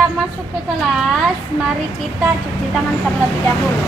kita masuk ke kelas, mari kita cuci tangan terlebih dahulu.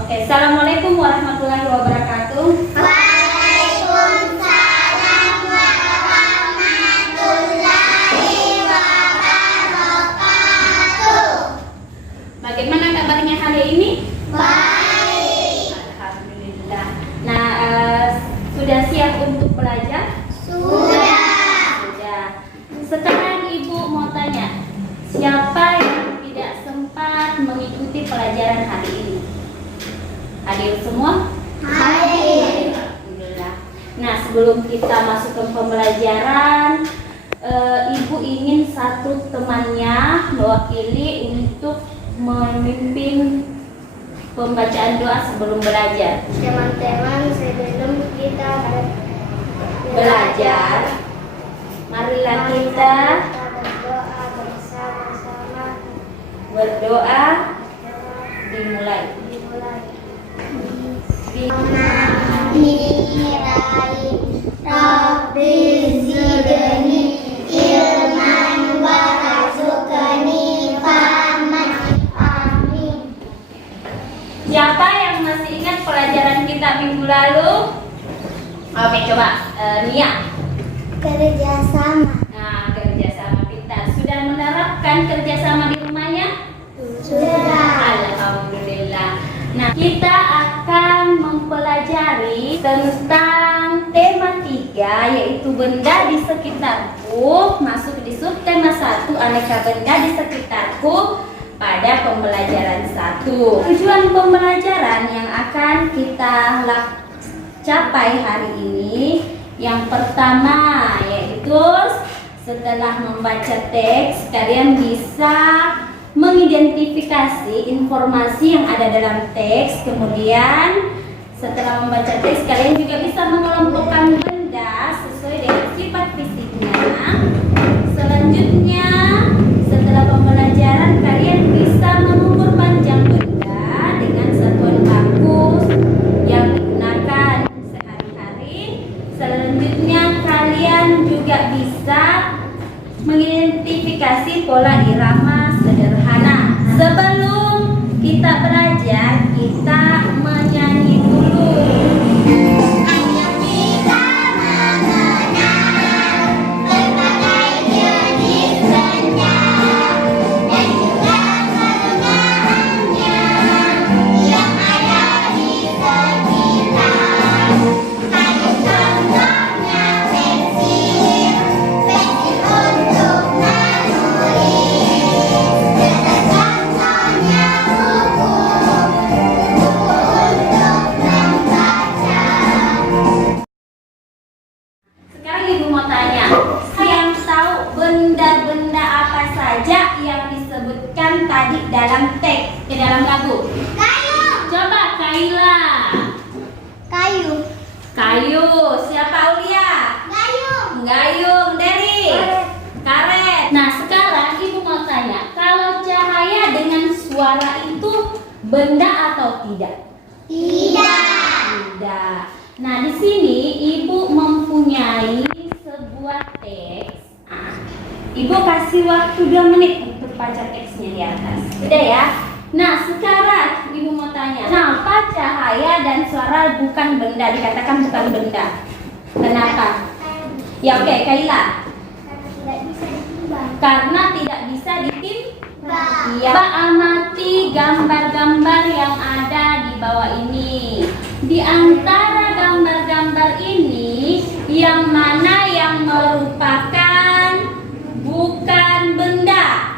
Oke, assalamualaikum warahmatullahi wabarakatuh. Waalaikumsalam warahmatullahi wabarakatuh. Bagaimana kabarnya hari ini? Baik. Alhamdulillah. Nah, sudah siap untuk belajar? Sudah. Sudah. Sekarang Ibu mau tanya, siapa yang tidak sempat mengikuti pelajaran hari ini? Hadir semua? Hadir. Alhamdulillah. Nah, sebelum kita masuk ke pembelajaran, Ibu ingin satu temannya mewakili untuk memimpin pembacaan doa sebelum belajar. Teman-teman, sebelum kita Belajar, marilah kita berdoa bersama-sama. berdoa. Dimulai. Bismillahirrahmanirrahim. Rabbi zidni ilman warzuqni fahman. Amin. Siapa yang masih ingat pelajaran kita minggu lalu? Oke, coba Nia. Kerjasama. Nah, kerjasama pintar. Sudah menerapkan kerjasama di rumahnya? Sudah. Alhamdulillah. Nah, kita akan mempelajari tentang tema 3, yaitu benda di sekitarku. Masuk di subtema 1, aneka benda di sekitarku pada pembelajaran 1. Tujuan pembelajaran yang akan kita capai hari ini, yang pertama yaitu setelah membaca teks, kalian bisa mengidentifikasi informasi yang ada dalam teks. Kemudian setelah membaca teks, kalian juga bisa mengelompokkan benda sesuai dengan sifat fisiknya. Selanjutnya, setelah pembelajaran, kalian bisa mengukur panjang benda dengan satuan baku yang digunakan sehari-hari. Selanjutnya, kalian juga bisa mengidentifikasi pola irama sederhana. Sebelum kita belajar, kita menyanyi dulu. Ayo kita mengenal berbagai jenis benda dan juga kegunaannya yang ada di sekitar. Kayu contohnya pensil untuk menulis. Kertas contohnya buku untuk membaca. Sekarang Ibu mau tanya, yang tahu benda-benda apa saja yang disebutkan tadi dalam teks, dalam lagu? Kayu. Coba Kaila. Kayu. Kayu. Siapa Aulia? Gayung. Gayung. Dery. Karet. Nah, sekarang Ibu mau tanya, kalau cahaya dengan suara itu benda atau tidak? Tidak. Tidak. Nah, di sini Ibu mempunyai sebuah teks. Ibu kasih waktu 2 menit untuk baca teksnya di atas. Udah ya? Nah, sekarang Ibu mau tanya, kenapa cahaya dan suara bukan benda, dikatakan bukan benda? Kenapa? Ya, oke, Kaila. Tidak bisa ditimbang. Karena tidak bisa ditimbang. Bang. Ya, amati gambar-gambar yang ada di bawah ini. Di antara gambar-gambar ini, yang mana yang merupakan bukan benda?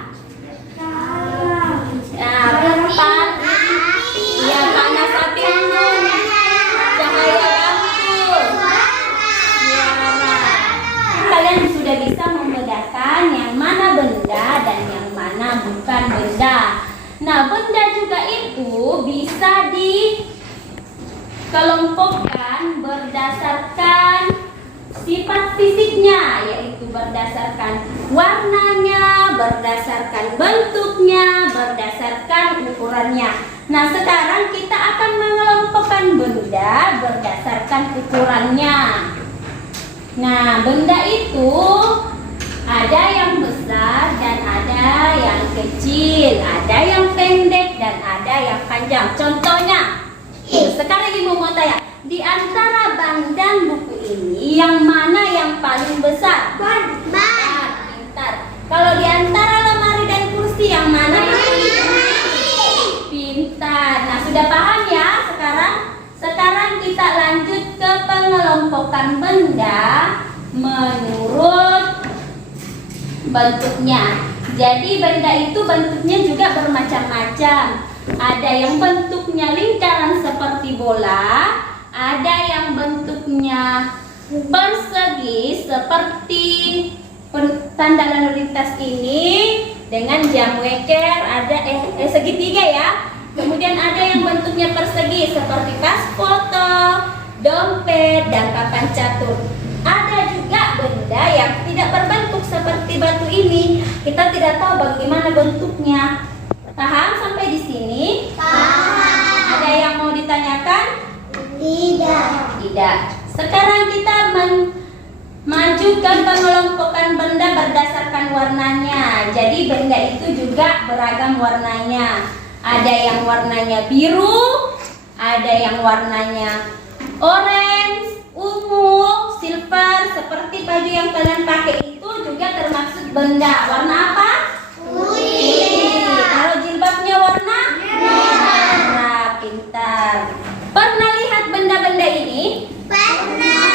Nah, tempat Nah, benda juga itu bisa dikelompokkan berdasarkan sifat fisiknya, yaitu berdasarkan warnanya, berdasarkan bentuknya, berdasarkan ukurannya. Nah, sekarang kita akan mengelompokkan benda berdasarkan ukurannya. Nah, benda itu ada yang besar dan ada yang kecil, ada yang pendek dan ada yang panjang. Contohnya, sekarang Ibu mau tanya, di antara ban dan buku ini yang mana yang paling besar? Ban. Pintar. Kalau di antara lemari dan kursi yang mana yang paling besar? Pintar. Nah, sudah paham ya sekarang? Sekarang kita lanjut ke pengelompokan benda menurut bentuknya. Jadi benda itu bentuknya juga bermacam-macam. Ada yang bentuknya lingkaran seperti bola, ada yang bentuknya persegi seperti tanda lalu lintas ini dengan jam weker, ada segitiga ya. Kemudian ada yang bentuknya persegi seperti tas foto, dompet, dan papan catur. Ada juga benda yang tidak berbentuk seperti batu ini. Kita tidak tahu bagaimana bentuknya. Paham sampai di sini? Paham. Ada yang mau ditanyakan? Tidak. Tidak. Sekarang kita majukan pengelompokan benda berdasarkan warnanya. Jadi benda itu juga beragam warnanya. Ada yang warnanya biru, ada yang warnanya orange, ungu, silver. Seperti baju yang kalian pakai itu juga termasuk benda. Warna apa? Kuning. Kalau jilbabnya warna merah. Pintar. Pernah lihat benda-benda ini? Pernah.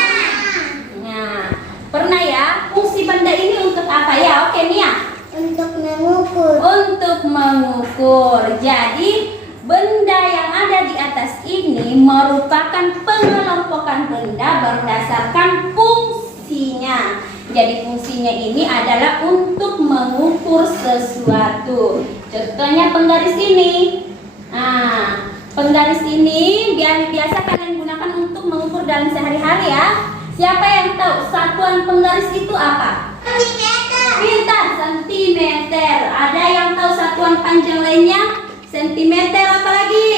Nah, pernah ya? Fungsi benda ini untuk apa ya? Oke, Mia. Untuk mengukur. Untuk mengukur. Jadi, benda yang ada di atas ini merupakan pengelompokan benda berdasarkan fungsinya. Jadi, fungsinya ini adalah untuk mengukur sesuatu. Contohnya penggaris ini. Nah, penggaris ini biasa kalian gunakan untuk mengukur dalam sehari-hari ya. Siapa yang tahu satuan penggaris itu apa? Sentimeter. Pintar, sentimeter. Ada yang tahu satuan panjang lainnya? Sentimeter, apa lagi?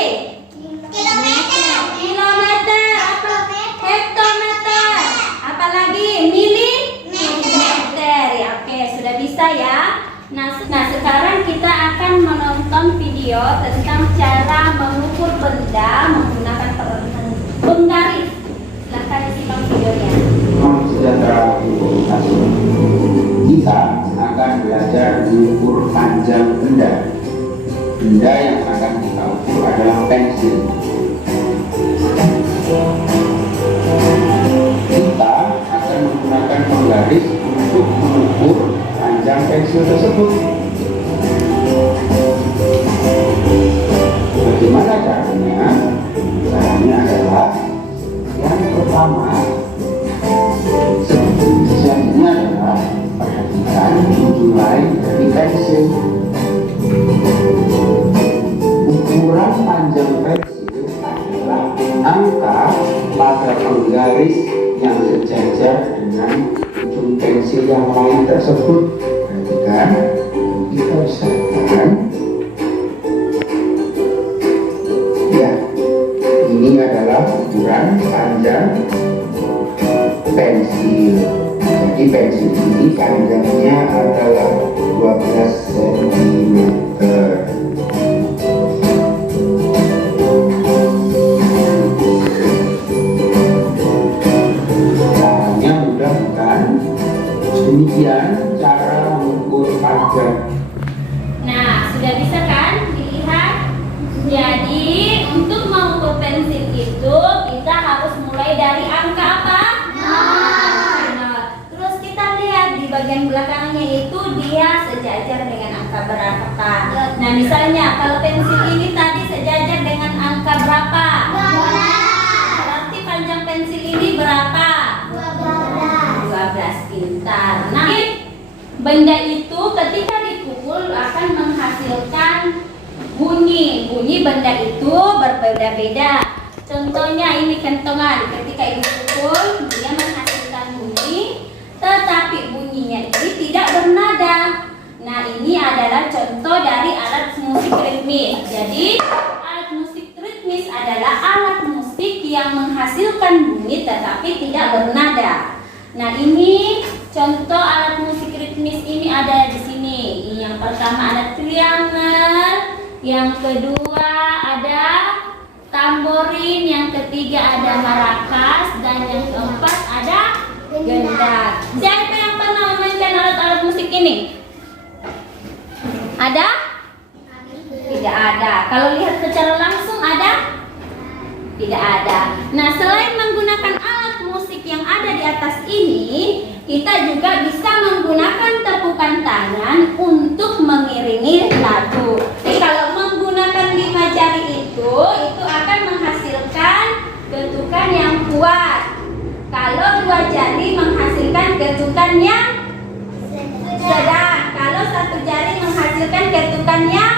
Kilometer. Kilometer, apa? Hektometer. Apa lagi? Milimeter. Ya, oke, sudah bisa ya. Nah, sekarang kita akan menonton video tentang cara mengukur benda menggunakan penggaris. Silahkan disimak videonya. Sejahtera komunikasi. Kita akan belajar mengukur panjang benda. Benda yang akan kita ukur adalah pensil. Kita akan menggunakan penggaris untuk mengukur panjang pensil tersebut. Bagaimana caranya? Caranya adalah yang pertama, selanjutnya adalah perhatikan ujung lain dari pensil. Ukuran panjang pensil adalah angka pada penggaris yang sejajar dengan ujung pensil yang lain tersebut. Perhatikan, kita usahakan. Ya, ini adalah ukuran panjang pensil. Jadi pensil ini panjangnya adalah 12 cm. Caranya mudah bukan? Demikian cara mengukur panjang. Nah, sudah bisa kan dilihat? Jadi, untuk mengukur pensil itu kita harus mulai dari angka apa? Nol. Terus kita lihat di bagian belakangnya itu dia sejajar dengan angka berapa. Nah, misalnya kalau pensil ini tadi sejajar dengan angka berapa? 12. Berarti panjang pensil ini berapa? 12. Pintar. Nah, benda itu ketika dipukul akan menghasilkan bunyi. Bunyi benda itu berbeda-beda. Contohnya ini kentongan. Ketika ibu pukul, dia menghasilkan bunyi, tetapi bunyinya ini tidak bernada. Nah, ini adalah contoh dari alat musik ritmis. Jadi, alat musik ritmis adalah alat musik yang menghasilkan bunyi tetapi tidak bernada. Nah, ini contoh alat musik ritmis ini ada di sini. Yang pertama ada triangel, yang kedua ada tamborin, yang ketiga ada maracas, dan yang keempat ada gendang. Siapa yang pernah memainkan alat-alat musik ini? Ada? Tidak ada. Kalau lihat secara langsung ada? Tidak ada. Nah, selain menggunakan alat musik yang ada di atas ini, kita juga bisa menggunakan tepukan tangan untuk mengiringi lagu. Kalau menggunakan 5 jari itu akan menghasilkan ketukan yang kuat. Kalau 2 jari menghasilkan ketukan yang sedang. Kalau 1 jari menghasilkan ketukan yang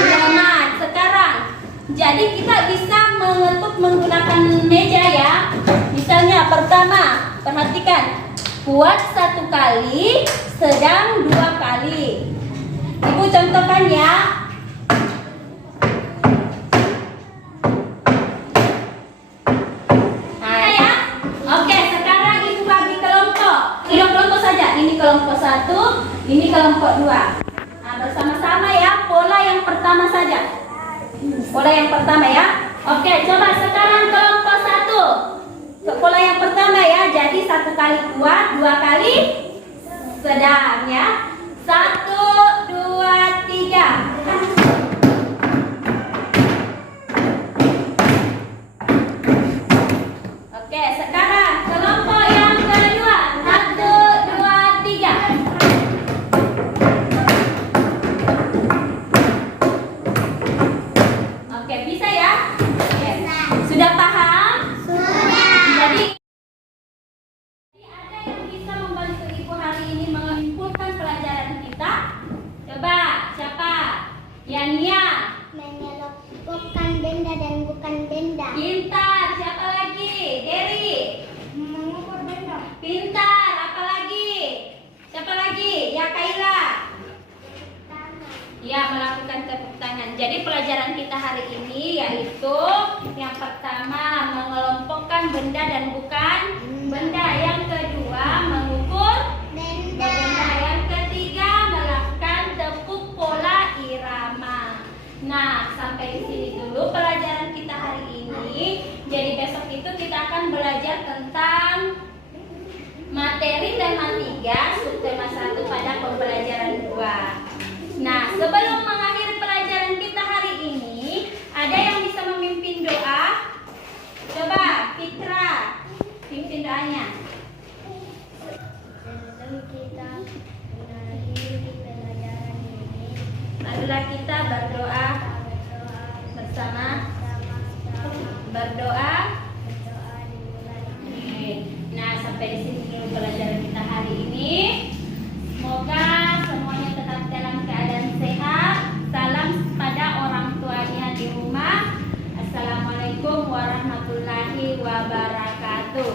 lemah. Sekarang, jadi kita bisa mengetuk menggunakan meja ya. Misalnya pertama, perhatikan. Kuat 1 kali, sedang 2 kali. Ibu contohkan ya. Nah ya. Oke, sekarang ibu bagi kelompok. Kelompok saja. Ini kelompok 1, ini kelompok 2. Nah, bersama-sama ya. Pola yang pertama saja. Pola yang pertama ya. Oke, coba sekarang kelompok 1. Pola yang pertama ya. Jadi 1 kali kuat, 2 kali sedang ya. 1, 2, 3. Oke, sekarang kelompok yang kedua. 1, 2, 3. Oke, bisa ya? Oke. Sudah paham? Jadi ada yang bisa membantu ibu hari ini menyimpulkan pelajaran kita? Coba, siapa? Yania. Mengelompokkan benda dan bukan benda. Pintar. Siapa lagi? Dery. Mengukur benda. Pintar. Apa lagi? Siapa lagi? Ya, Kaila. Ya, melakukan tepuk tangan. Jadi pelajaran kita hari ini yaitu yang pertama mengelompokkan benda dan bukan benda. Yang kedua mengukur Benda. benda. Yang ketiga melakukan tepuk pola irama. Nah, sampai di sini dulu pelajaran kita hari ini. Jadi besok itu kita akan belajar tentang materi tema 3, subtema 1 pada pembelajaran 2. Nah, sebelum mengakhiri pelajaran kita hari ini, ada yang bisa memimpin doa? Coba, Fitra, pimpin doanya. Sebelum kita mengakhiri pelajaran ini, Marilah kita berdoa bersama. Berdoa. Nah, sampai di sini dulu pelajaran kita hari ini. Semoga semuanya tetap dalam keadaan sehat. Salam pada orang tuanya di rumah. Assalamualaikum warahmatullahi wabarakatuh.